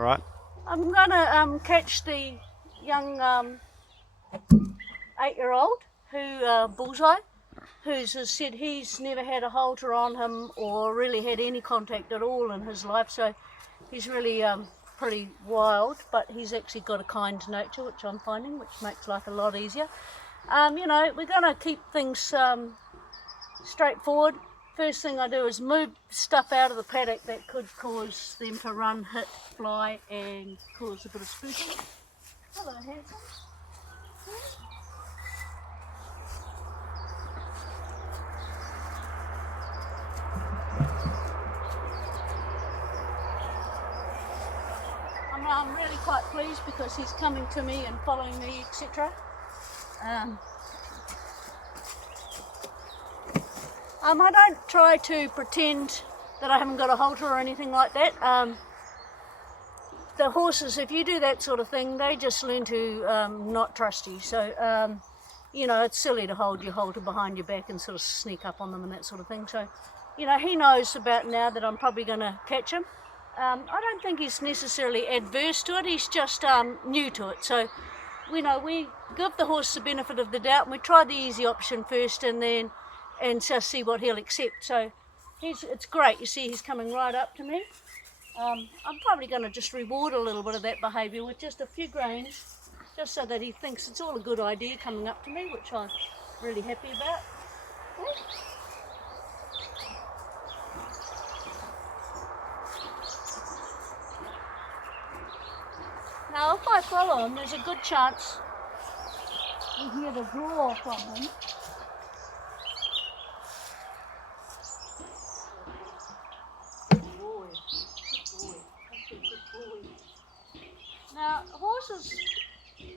All right. I'm gonna catch the young 8-year-old who Bullseye, who's has said he's never had a halter on him or really had any contact at all in his life. So he's really pretty wild, but he's actually got a kind nature, which I'm finding, which makes life a lot easier. You know, we're gonna keep things straightforward. First thing I do is move stuff out of the paddock that could cause them to run, hit, fly, and cause a bit of spooking. Hello, handsome. I'm really quite pleased because he's coming to me and following me, etc. I don't try to pretend that I haven't got a halter or anything like that. The horses, if you do that sort of thing, they just learn to not trust you. So, you know, it's silly to hold your halter behind your back and sort of sneak up on them and that sort of thing. So, you know, he knows about now that I'm probably going to catch him. I don't think he's necessarily adverse to it, he's just new to it. So, you know, we give the horse the benefit of the doubt and we try the easy option first and just see what he'll accept. So it's great, you see he's coming right up to me. I'm probably going to just reward a little bit of that behaviour with just a few grains, just so that he thinks it's all a good idea coming up to me, which I'm really happy about. Now if I follow him, there's a good chance you hear the roar from him. Now, horses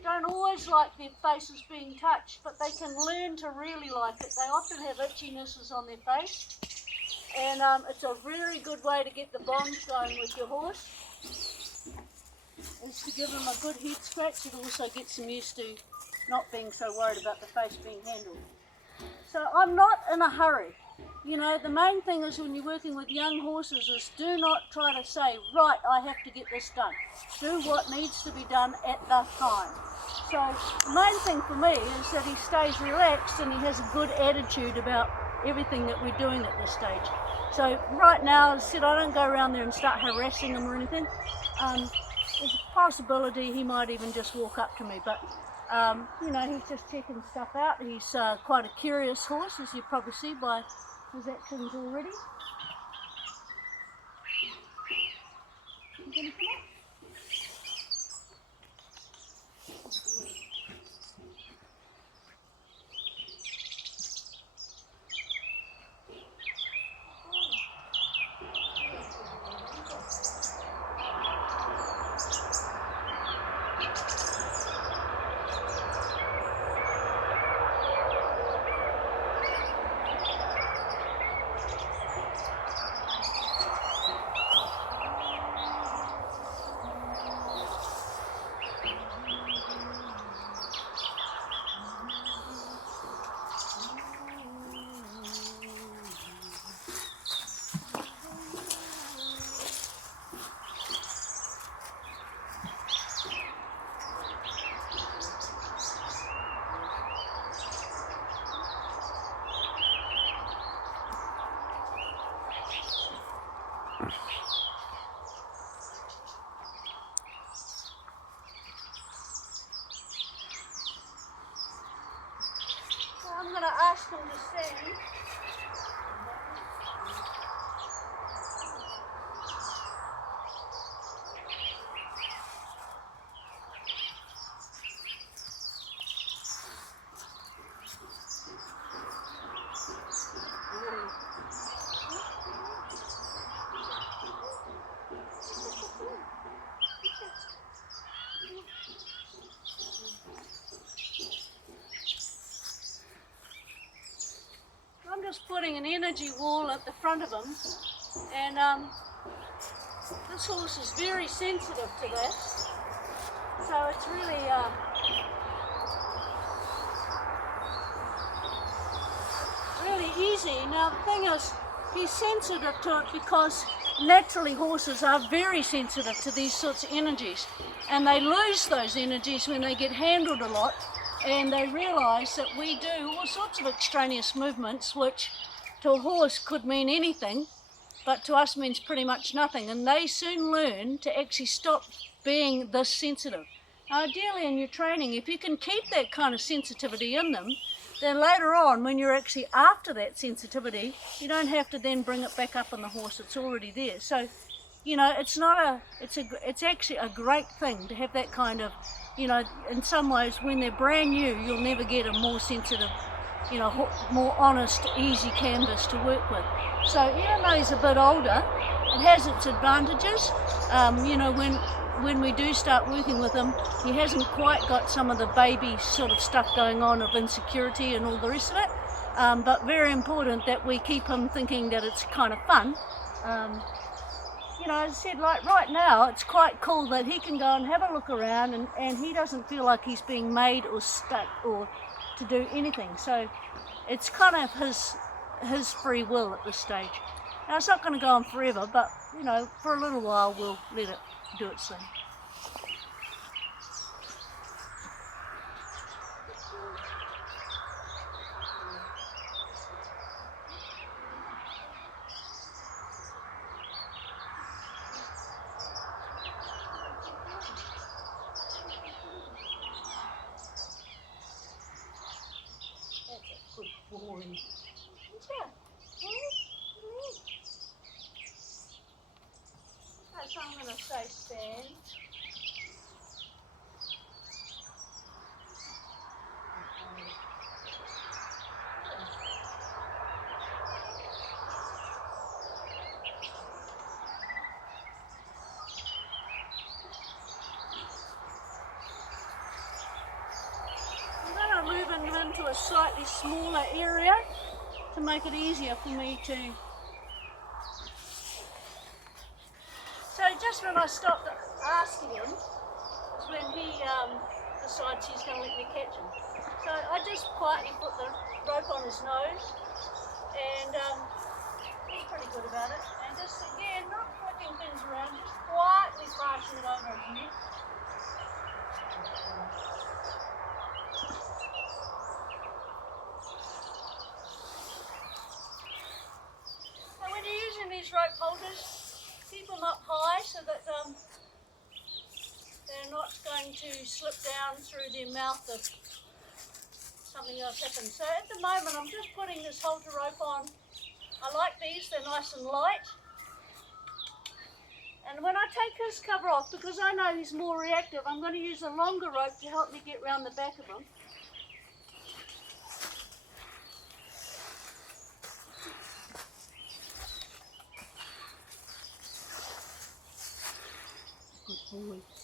don't always like their faces being touched, but they can learn to really like it. They often have itchinesses on their face, and it's a very good way to get the bond going with your horse, is to give them a good head scratch. It also gets them used to not being so worried about the face being handled. So I'm not in a hurry. You know, the main thing is when you're working with young horses is do not try to say, right, I have to get this done. Do what needs to be done at the time. So the main thing for me is that he stays relaxed and he has a good attitude about everything that we're doing at this stage. So right now, as I said, I don't go around there and start harassing him or anything. There's a possibility he might even just walk up to me, but you know, he's just checking stuff out. He's quite a curious horse, as you probably see by his actions already. You gonna come up? I'm going to ask him to stand. I'm just putting an energy wall at the front of him, and this horse is very sensitive to that, so it's really really easy. Now the thing is, he's sensitive to it because naturally horses are very sensitive to these sorts of energies, and they lose those energies when they get handled a lot, and they realise that we do all sorts of extraneous movements which to a horse could mean anything, but to us means pretty much nothing, and they soon learn to actually stop being this sensitive. Now, ideally in your training, if you can keep that kind of sensitivity in them, then later on, when you're actually after that sensitivity, you don't have to then bring it back up on the horse, it's already there. So, you know, it's actually a great thing to have that kind of, you know, in some ways when they're brand new, you'll never get a more sensitive, you know, more honest, easy canvas to work with. So even though he's a bit older, it has its advantages. You know, when we do start working with him, he hasn't quite got some of the baby sort of stuff going on of insecurity and all the rest of it. But very important that we keep him thinking that it's kind of fun. You know, as I said, like right now, it's quite cool that he can go and have a look around and he doesn't feel like he's being made or stuck or to do anything. So it's kind of his free will at this stage. Now it's not going to go on forever, but you know, for a little while we'll let it do its thing. That's a good boy. So I'm going to say stand. I'm going to move him into a slightly smaller area to make it easier for me to. So just when I stopped asking him is when he decides he's going to let me catch him. So I just quietly put the rope on his nose, and he's pretty good about it. And just again, not flicking things around, just quietly passing it over his neck. And when you're using these rope holders, keep them up high so that they're not going to slip down through their mouth if something else happens. So at the moment I'm just putting this halter rope on. I like these, they're nice and light. And when I take his cover off, because I know he's more reactive, I'm going to use a longer rope to help me get round the back of him. Good boy.